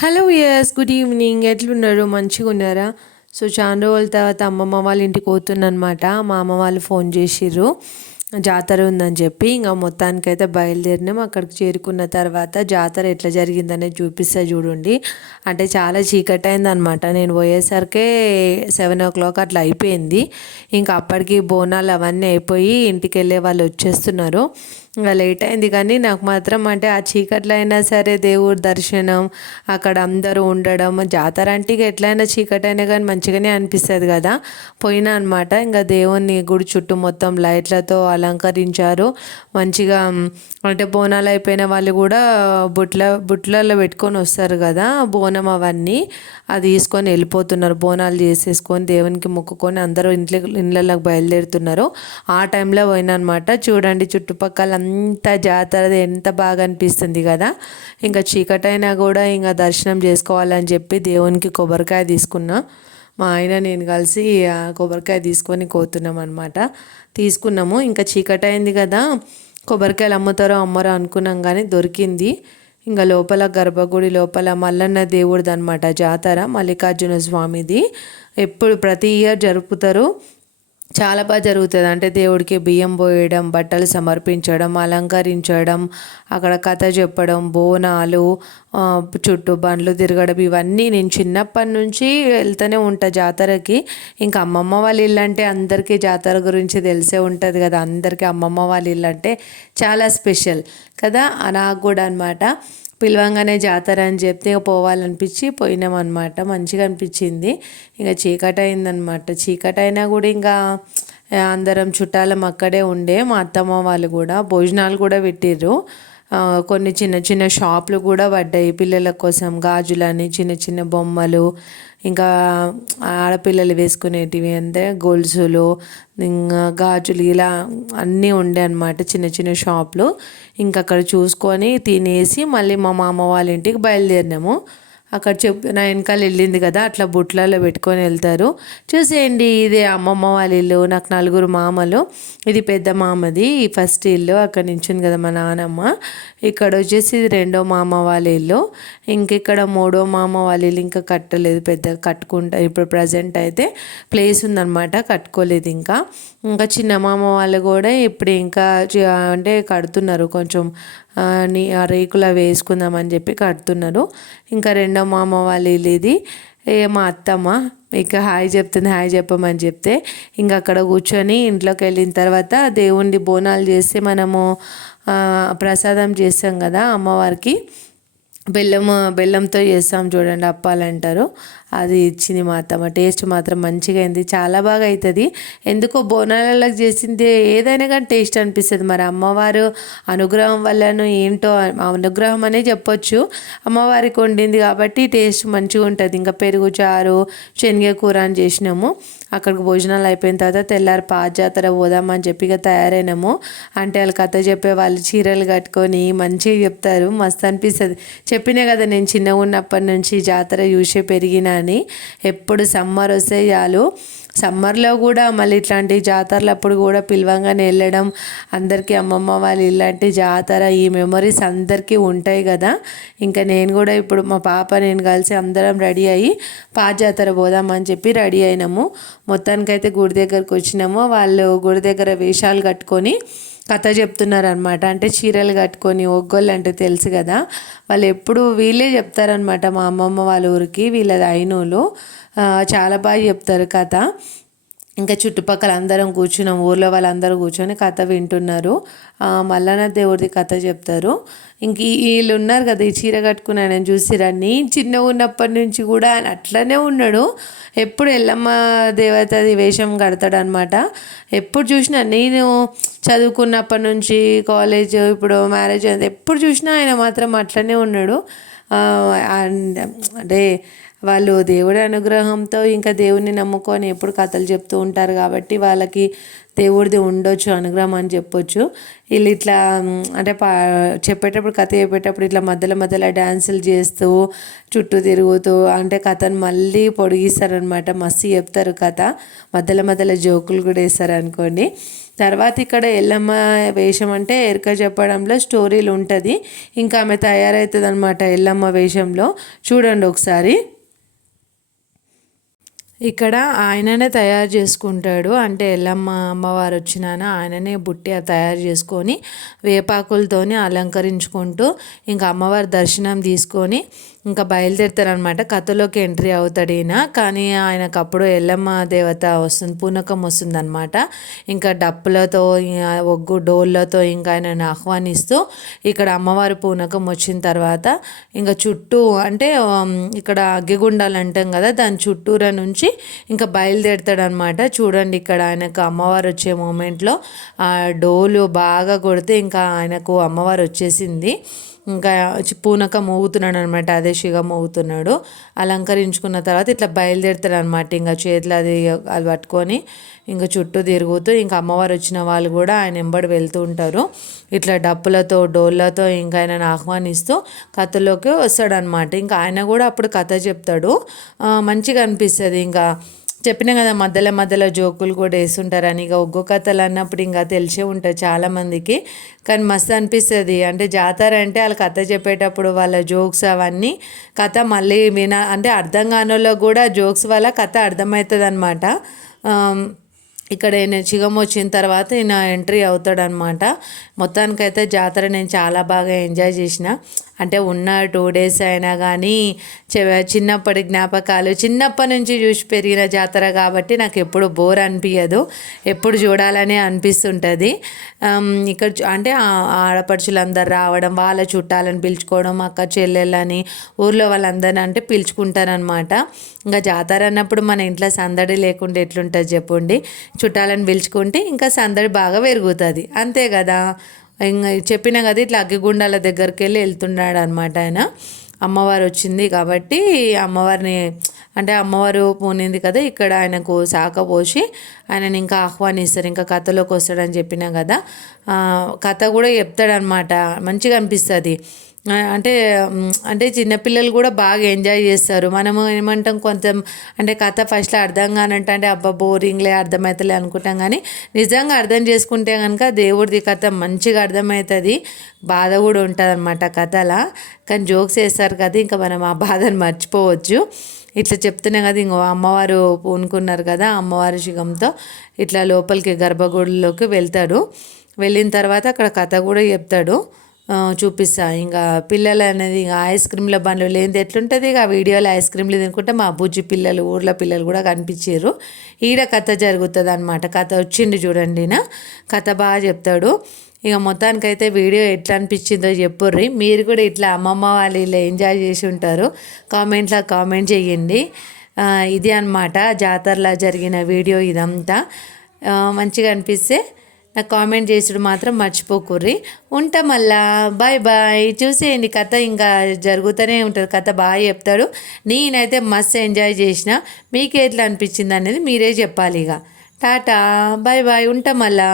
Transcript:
Hello yes good evening. ఎట్లున్నారు? మంచిగా ఉన్నారా? సో చాలా రోజుల తర్వాత అమ్మమ్మ వాళ్ళ ఇంటికి పోతున్నమాట. మా అమ్మ వాళ్ళు ఫోన్ చేసిర్రు జాతర ఉందని చెప్పి. ఇంకా మొత్తానికైతే బయలుదేరినాం. అక్కడికి చేరుకున్న తర్వాత జాతర ఎట్లా జరిగిందనేది చూపిస్తా చూడండి. అంటే చాలా చీకటి అయింది అనమాట. నేను పోయేసరికే 7 o'clock అట్లా అయిపోయింది. ఇంకా అప్పటికి బోనాలు అవన్నీ అయిపోయి ఇంటికి వెళ్ళే వాళ్ళు వచ్చేస్తున్నారు. ఇంకా లేట్ అయింది కానీ నాకు మాత్రం అంటే ఆ చీకట్లో అయినా సరే దేవుడి దర్శనం, అక్కడ అందరూ ఉండడం, జాతర అంటే ఇక ఎట్లయినా చీకటి అయినా కానీ మంచిగానే అనిపిస్తుంది కదా. పోయినా అనమాట. ఇంకా దేవుని గుడి చుట్టూ మొత్తం లైట్లతో అలంకరించారు మంచిగా. అంటే బోనాలు అయిపోయిన వాళ్ళు కూడా బుట్లలో పెట్టుకొని వస్తారు కదా బోనం, అవన్నీ అది తీసుకొని వెళ్ళిపోతున్నారు. బోనాలు చేసేసుకొని దేవునికి మొక్కుకొని అందరూ ఇళ్ళకి బయలుదేరుతున్నారు. ఆ టైంలో పోయినా అనమాట. చూడండి చుట్టుపక్కల అంత జాతర ఎంత బాగా అనిపిస్తుంది కదా. ఇంకా చీకటైనా కూడా ఇంకా దర్శనం చేసుకోవాలని చెప్పి దేవునికి కొబ్బరికాయ తీసుకున్నా. మా ఆయన నేను కలిసి కొబ్బరికాయ తీసుకొని కోతున్నాం అనమాట. తీసుకున్నాము. ఇంకా చీకటి అయింది కదా, కొబ్బరికాయలు అమ్ముతారో అమ్మరో అనుకున్నాం కానీ దొరికింది. ఇంకా లోపల గర్భగుడి లోపల మల్లన్న దేవుడిది అనమాట జాతర, మల్లికార్జున స్వామిది. ఎప్పుడు ప్రతి ఇయర్ జరుపుతారు. చాలా బాగా జరుగుతుంది. అంటే దేవుడికి బియ్యం పోయడం, బట్టలు సమర్పించడం, అలంకరించడం, అక్కడ కథ చెప్పడం, బోనాలు, చుట్టూ బండ్లు తిరగడం, ఇవన్నీ నేను చిన్నప్పటి నుంచి వెళ్తూనే ఉంటా జాతరకి. ఇంకా అమ్మమ్మ వాళ్ళ ఇల్లు అంటే అందరికీ జాతర గురించి తెలిసే ఉంటుంది కదా. అందరికీ అమ్మమ్మ వాళ్ళ ఇల్లు అంటే చాలా స్పెషల్ కదా. నాకు కూడా అనమాట. పిలవంగానే జాతర అని చెప్తే పోవాలనిపించి పోయినామన్నమాట. మంచిగా అనిపించింది. ఇంకా చీకటి అయిందనమాట. చీకటి అయినా కూడా ఇంకా అందరం చుట్టాలం అక్కడే ఉండే. మా అత్తమ్మ వాళ్ళు కూడా భోజనాలు కూడా పెట్టిర్రు. కొన్ని చిన్న చిన్న షాపులు కూడా పడ్డాయి పిల్లల కోసం. గాజులని, చిన్న చిన్న బొమ్మలు, ఇంకా ఆడపిల్లలు వేసుకునేటివి అంటే గొలుసులు, ఇంకా గాజులు, ఇలా అన్నీ ఉండే అనమాట చిన్న చిన్న షాపులు. ఇంకా అక్కడ చూసుకొని తినేసి మళ్ళీ మా మామ వాళ్ళ ఇంటికి బయలుదేరినాము. అక్కడ నా వెనకాల వెళ్ళింది కదా, అట్లా బుట్లలో పెట్టుకొని వెళ్తారు. చూసేయండి, ఇది అమ్మమ్మ వాళ్ళ ఇల్లు. నాకు 4 మామలు. ఇది పెద్ద మామది ఫస్ట్ ఇల్లు, అక్కడ నించుంది కదా మా నానమ్మ. ఇక్కడ వచ్చేసి ఇది 2వ మామ వాళ్ళ ఇల్లు. ఇక్కడ 3వ మామ వాళ్ళ ఇల్లు ఇంకా కట్టలేదు, పెద్దగా కట్టుకుంటా. ఇప్పుడు ప్రజెంట్ అయితే ప్లేస్ ఉందన్నమాట, కట్టుకోలేదు ఇంకా. ఇంకా చిన్న మామ వాళ్ళు కూడా ఇప్పుడు ఇంకా అంటే కడుతున్నారు కొంచెం. ఆ రేకులు వేసుకుందామని చెప్పి కడుతున్నారు. ఇంకా 2వ మామ వాళ్ళ ఇల్లు ఇది. మా అత్తమ్మ ఇక హాయ్ చెప్తుంది, హాయ్ చెప్పమని చెప్తే ఇంకా అక్కడ కూర్చొని ఇంట్లోకి వెళ్ళిన తర్వాత దేవుణ్ణి బోనాలు చేస్తే మనము ప్రసాదం చేస్తాం కదా అమ్మవారికి. బెల్లంతో చేస్తాం చూడండి, అప్పాలంటారు. అది ఇచ్చింది మా అత్తమ్మ. టేస్ట్ మాత్రం మంచిగా అయింది, చాలా బాగా అవుతుంది. ఎందుకో బోనాలలోకి చేసింది ఏదైనా కానీ టేస్ట్ అనిపిస్తుంది. మరి అమ్మవారు అనుగ్రహం వల్లనో ఏంటో, అనుగ్రహం అనే చెప్పొచ్చు. అమ్మవారికి వండింది కాబట్టి టేస్ట్ మంచిగా ఉంటుంది. ఇంకా పెరుగు చారు, శనగ కూర అని చేసినాము. అక్కడికి భోజనాలు అయిపోయిన తర్వాత తెల్లారి జాతర పోదామని చెప్పి ఇక తయారైనాము. అంటే వాళ్ళు కథ చెప్పే వాళ్ళు చీరలు కట్టుకొని మంచిగా చెప్తారు, మస్తు అనిపిస్తుంది. చెప్పినా కదా నేను చిన్నగా ఉన్నప్పటి నుంచి జాతర చూసే పెరిగినా అని. ఎప్పుడు సమ్మర్ వస్తే చాలు, సమ్మర్లో కూడా మళ్ళీ ఇట్లాంటి జాతరలప్పుడు కూడా పిలవంగానే వెళ్ళడం, అందరికీ అమ్మమ్మ వాళ్ళు ఇలాంటి జాతర, ఈ మెమరీస్ అందరికీ ఉంటాయి కదా. ఇంకా నేను కూడా ఇప్పుడు మా పాప నేను కలిసి అందరం రెడీ అయ్యి జాతర పోదామని చెప్పి రెడీ అయినాము. మొత్తానికైతే గుడి దగ్గరకు వచ్చినాము. వాళ్ళు గుడి దగ్గర వేషాలు కట్టుకొని కథ చెప్తున్నారు అనమాట. అంటే చీరలు కట్టుకొని, ఒగ్గోళ్ళు అంటే తెలుసు కదా, వాళ్ళు ఎప్పుడు వీళ్ళే చెప్తారనమాట. మా అమ్మమ్మ వాళ్ళ ఊరికి వీళ్ళది అయినోళ్ళు. చాలా బాగా చెప్తారు కథ. ఇంకా చుట్టుపక్కల అందరం కూర్చున్నాం, ఊర్లో వాళ్ళందరూ కూర్చొని కథ వింటున్నారు. మల్లన్న దేవుడిది కథ చెప్తారు. ఇంక వీళ్ళు ఉన్నారు కదా, ఈ చీర కట్టుకుని ఆయన చూసిరా, నేను చిన్నగా ఉన్నప్పటి నుంచి కూడా ఆయన అట్లనే ఉన్నాడు. ఎప్పుడు ఎల్లమ్మ దేవతది వేషం కడతాడు అనమాట. ఎప్పుడు చూసినా, నేను చదువుకున్నప్పటి నుంచి కాలేజ్, ఇప్పుడు మ్యారేజ్ అయింది, ఎప్పుడు చూసినా ఆయన మాత్రం అట్లనే ఉన్నాడు. అంటే వాళ్ళు దేవుడి అనుగ్రహంతో ఇంకా దేవుడిని నమ్ముకొని ఎప్పుడు కథలు చెప్తూ ఉంటారు కాబట్టి వాళ్ళకి దేవుడిది ఉండొచ్చు అనుగ్రహం అని చెప్పొచ్చు. వీళ్ళు ఇట్లా అంటే చెప్పేటప్పుడు, కథ చెప్పేటప్పుడు ఇట్లా మధ్యలో మధ్యలో డ్యాన్సులు చేస్తూ చుట్టూ తిరుగుతూ అంటే కథను మళ్ళీ పొడిగిస్తారనమాట. మస్తు చెప్తారు కథ. మధ్యలో మధ్యలో జోకులు కూడా వేస్తారు అనుకోండి. తర్వాత ఇక్కడ ఎల్లమ్మ వేషం అంటే ఎరక చెప్పడంలో స్టోరీలు ఉంటుంది. ఇంకా ఆమె తయారవుతుంది అనమాట ఎల్లమ్మ వేషంలో. చూడండి ఒకసారి. ఇక్కడ ఆయననే తయారు చేసుకుంటాడు. అంటే ఎల్లమ్మ అమ్మవారు వచ్చినాన ఆయననే బుట్టి తయారు చేసుకొని వేపాకులతోని అలంకరించుకుంటూ ఇంకా అమ్మవారి దర్శనం తీసుకొని ఇంకా బయలుదేరుతారనమాట. కథలోకి ఎంట్రీ అవుతాడు ఈయన. కానీ ఆయనకు అప్పుడు ఎల్లమ్మ దేవత వస్తుంది, పూనకం వస్తుంది అనమాట. ఇంకా డప్పులతో ఒగ్గు డోళ్ళతో ఇంకా ఆయనను ఆహ్వానిస్తూ ఇక్కడ అమ్మవారి పూనకం వచ్చిన తర్వాత ఇంకా చుట్టూ అంటే ఇక్కడ అగ్గిగుండాలు అంటాం కదా, దాని చుట్టూరా నుంచి ఇంకా బయలుదేరుతాడు అనమాట. చూడండి ఇక్కడ ఆయనకు అమ్మవారు వచ్చే మూమెంట్లో ఆ డోలు బాగా కొడితే ఇంకా ఆయనకు అమ్మవారు వచ్చేసింది. ఇంకా పూనక మోగుతున్నాడు అనమాట, అదే శివ మోగుతున్నాడు. అలంకరించుకున్న తర్వాత ఇట్లా బయలుదేరుతాడు అనమాట. ఇంకా చేతులు అది పట్టుకొని ఇంకా చుట్టూ తిరుగుతూ ఇంకా అమ్మవారు వచ్చిన వాళ్ళు కూడా ఆయన వెంబడి వెళ్తూ ఉంటారు. ఇట్లా డప్పులతో డోళ్ళతో ఇంకా ఆయనను ఆహ్వానిస్తూ కథలోకి వస్తాడనమాట. ఇంకా ఆయన కూడా అప్పుడు కథ చెప్తాడు. మంచిగా అనిపిస్తుంది. ఇంకా చెప్పినా కదా మధ్యలో మధ్యలో జోకులు కూడా వేస్తుంటారని. ఇక ఒగ్గో కథలు అన్నప్పుడు ఇంకా తెలిసే ఉంటుంది చాలామందికి. కానీ మస్తు అనిపిస్తుంది. అంటే జాతర అంటే వాళ్ళు కథ చెప్పేటప్పుడు వాళ్ళ జోక్స్ అవన్నీ కథ మళ్ళీ అంటే అర్థం కానోళ్ళో కూడా జోక్స్ వల్ల కథ అర్థమవుతుంది అనమాట. ఇక్కడ చిగం వచ్చిన తర్వాత ఈయన ఎంట్రీ అవుతాడనమాట. మొత్తానికైతే జాతర నేను చాలా బాగా ఎంజాయ్ చేసిన. అంటే ఉన్న 2 days అయినా కానీ చిన్నప్పటి జ్ఞాపకాలు, చిన్నప్పటి నుంచి చూసి పెరిగిన జాతర కాబట్టి నాకు ఎప్పుడు బోర్ అనిపించదు, ఎప్పుడు చూడాలనే అనిపిస్తుంటుంది. ఇక్కడ అంటే ఆడపడుచులందరూ రావడం, వాళ్ళ చుట్టాలను పిలుచుకోవడం, అక్క చెల్లెళ్ళని ఊర్లో వాళ్ళందరినీ అంటే పిలుచుకుంటారనమాట. ఇంకా జాతర అన్నప్పుడు మన ఇంట్లో సందడి లేకుండా ఎట్లుంటుంది చెప్పండి. చుట్టాలను పిలుచుకుంటే ఇంకా సందడి బాగా పెరుగుతుంది, అంతే కదా. ఇంకా చెప్పినా కదా ఇట్లా అగ్గిగుండాల దగ్గరికి వెళ్తున్నాడు అనమాట ఆయన. అమ్మవారు వచ్చింది కాబట్టి అమ్మవారిని అంటే అమ్మవారు పోనింది కదా, ఇక్కడ ఆయనకు శాఖ పోసి ఆయనని ఇంకా ఆహ్వానిస్తారు. ఇంకా కథలోకి వస్తాడని చెప్పినా కదా, కథ కూడా చెప్తాడనమాట. మంచిగా అనిపిస్తుంది. అంటే అంటే చిన్నపిల్లలు కూడా బాగా ఎంజాయ్ చేస్తారు. మనము ఏమంటాం కొంచెం అంటే కథ ఫస్ట్లో అర్థం కానంటే అంటే అబ్బా బోరింగ్లే అర్థమవుతలే అనుకుంటాం. కానీ నిజంగా అర్థం చేసుకుంటే కనుక దేవుడిది కథ మంచిగా అర్థమవుతుంది. బాధ కూడా ఉంటుంది అనమాట కథలా. కానీ జోక్స్ వేస్తారు కదా, ఇంకా మనం ఆ బాధను మర్చిపోవచ్చు. ఇట్లా చెప్తున్నా కదా, ఇంకో అమ్మవారు పూనుకున్నారు కదా, అమ్మవారి శివంతో ఇట్లా లోపలికి గర్భగుడిలోకి వెళ్తాడు. వెళ్ళిన తర్వాత అక్కడ కథ కూడా చెప్తాడు, చూపిస్తా. ఇంకా పిల్లలు అనేది ఇంకా ఐస్ క్రీమ్ల బండ్లు లేనిది ఎట్లుంటుంది. ఇక వీడియోలో ఐస్ క్రీమ్లు తినుకుంటే మా బుజ్జి పిల్లలు ఊర్లో పిల్లలు కూడా కనిపించారు. ఈడ కథ జరుగుతుంది అనమాట. కథ వచ్చింది చూడండి, కథ బాగా చెప్తాడు. ఇక మొత్తానికైతే వీడియో ఎట్లా అనిపించిందో చెప్పుర్రి. మీరు కూడా ఇట్లా అమ్మమ్మ వాళ్ళు ఇలా ఎంజాయ్ చేసి ఉంటారు, కామెంట్లో కామెంట్ చేయండి. ఇది అనమాట జాతరలో జరిగిన వీడియో ఇదంతా. మంచిగా అనిపిస్తే నాకు కామెంట్ చేసుడు మాత్రం మర్చిపోకుర్రి. ఉంటా మళ్ళా. Bye bye. చూసేయండి కథ ఇంకా జరుగుతూనే ఉంటుంది. కథ బాగా చెప్తాడు. నేనైతే మస్తు ఎంజాయ్ చేసిన. మీకు ఎట్లా అనిపించింది అనేది మీరే చెప్పాలి. ఇక టాటా బాయ్ బాయ్. ఉంటా మళ్ళా.